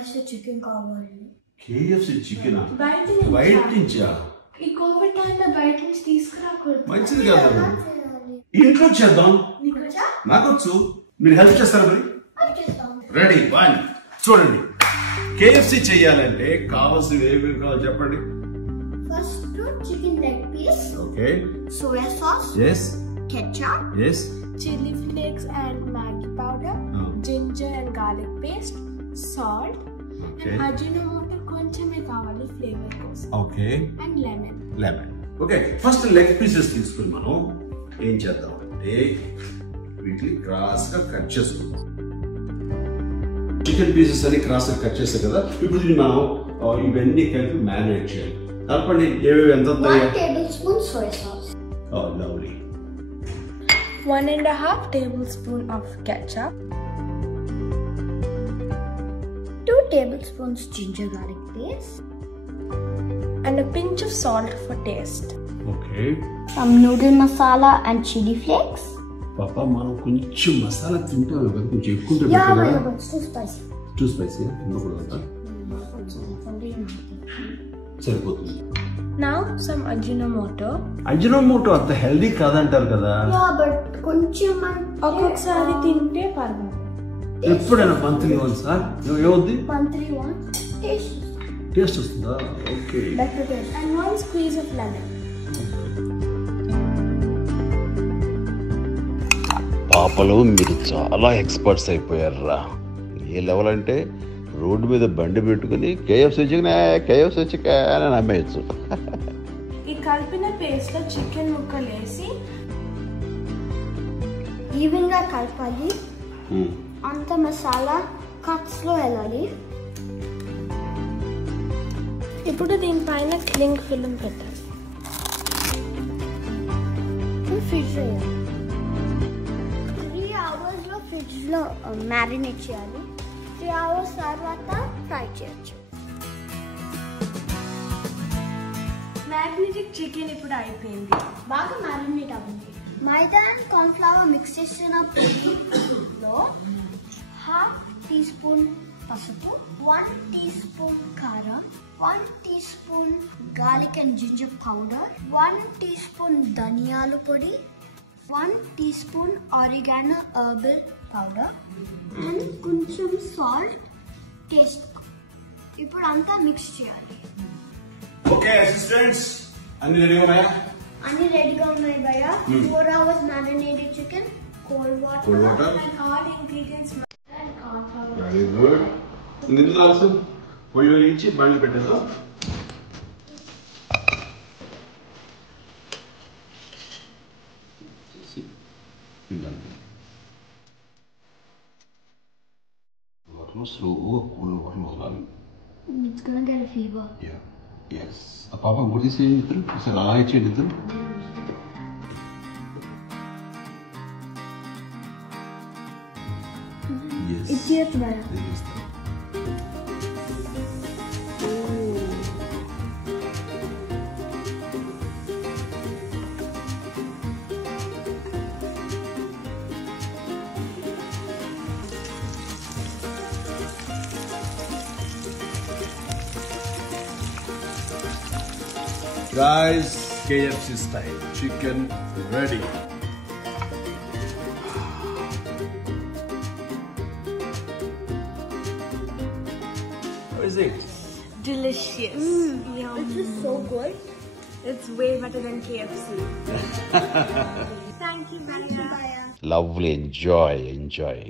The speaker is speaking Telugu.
KFC chicken కావాలి. KFC chicken బయట నుంచా? ఈ కోవిడ్ టైంలో బయట నుంచి తీసుకురాకూడదు. మంచిది కాదు. ఇంట్లో చేద్దాం. నాకొచ్చు. మీరు హెల్ప్ చేస్తారా మరి? రెడీ 1 చూడండి. KFC చేయాలంటే కావాల్సినవి ఏమేమి కావాలి చెప్పండి. First chicken leg piece. Okay. Soya sauce. yes. ketchup. yes. chili flakes and Maggi powder. ginger and garlic paste. salt. okay. and ajinomoto కొంచెమే కావాలి ఫ్లేవర్ కోసం. Okay. and lemon. Okay. First leg pieces తీసుకొని మనం ఏం చేద్దాం అంటే వీటిని క్రాస్ గా కట్ చేసుకుందాం. చికెన్ పీసెస్ అని క్రాస్ గా కట్ చేస్తాం కదా. ఇప్పుడు దీన్ని మనం ఇవన్నీ కలిపి మ్యారినేట్ చేయాలి. కలపండి ఏవేవి ఎంత 1 tablespoon soy sauce. Oh, lovely. 1.5 tablespoon of ketchup. 2 tablespoons ginger garlic paste. And a pinch of salt for taste. Okay. Some noodle masala and chili flakes. Papa, మనం కొంచెం మసాలా తింటాం కదా, కొంచెం ఎక్కువ ఉంటుంది Yeah, కదా. but it's too spicy. Too spicy. ఉండకూడదా? సరిపోతుంది. Now some ajinomoto. అజినోమోటో అంత హెల్దీ కాదంటారు కదా. Yeah, but కొంచెం ఒక్కొక్కసారి తింటే పర్వాలేదు. ఎప్పుడైనా మంత్లీ వన్స్ ఏమవుద్ది? మంత్లీ వన్స్ టేస్ట్ వస్తుందా? Okay. better taste. And 1 squeeze of lemon. పాపలో మీరు చాలా ఎక్స్పర్ట్స్ అయిపోయారా. ఏ లెవెల్ అంటే రోడ్డు మీద బండి పెట్టుకుని KFC చికెన్ అని అమ్మేయచ్చు. ఈ కలిపిన పేస్ట్ లో చికెన్ ముక్కలు వేసి ఈవెన్ గా కలపాలి. అంత మసాలా కట్స్ లో వెళ్ళాలి. ఇప్పుడు దీనిపైన క్లింగ్ ఫిల్మ్ పెట్టాలి. ఫ్రిడ్జ్ 3 hours లో ఫ్రిడ్జ్ లో మ్యారినేట్ చేయాలి. 3 hours తర్వాత ఫ్రై చేయొచ్చు. మ్యారినేటెడ్ చికెన్ ఇప్పుడు అయిపోయింది. బాగా మ్యారినేట్ అవ్వండి. మైదా అండ్ కార్న్ ఫ్లవర్ మిక్స్ చేసిన పొడిలో 1/2 teaspoon పసుపు, 1 teaspoon కారం, 1 teaspoon garlic and ginger powder, 1 teaspoon ధనియాల పొడి, 1 teaspoon oregano herbal powder and కొంచెం సాల్ట్ టేస్ట్. ఇప్పుడు అంతా మిక్స్ చేయాలి. ఓకే అసిస్టెంట్స్, అన్ని రెడీగా ఉన్నాయా? అన్ని రెడీగా ఉన్నాయి భయ్య. 4 hours marinated chicken, cold water and all ingredients and corn flour. Very good. ఇందులో ఆల్సో పొయ్యి వెలిగించి బండి పెట్టేద్దాం. స్లోగా కూల్ వాటర్ మొదలాలి. It's gonna get a fever. Yeah. Yes. ఆ పాప గుడి తీసేయండి ఇద్దరు. అసలు అలా ఇచ్చేయండి ఇద్దరు. It's here tomorrow. Guys, KFC style chicken ready. How is it? Delicious. Yum. It's just so good. It's way better than KFC. Thank you, Maya. Lovely. Enjoy.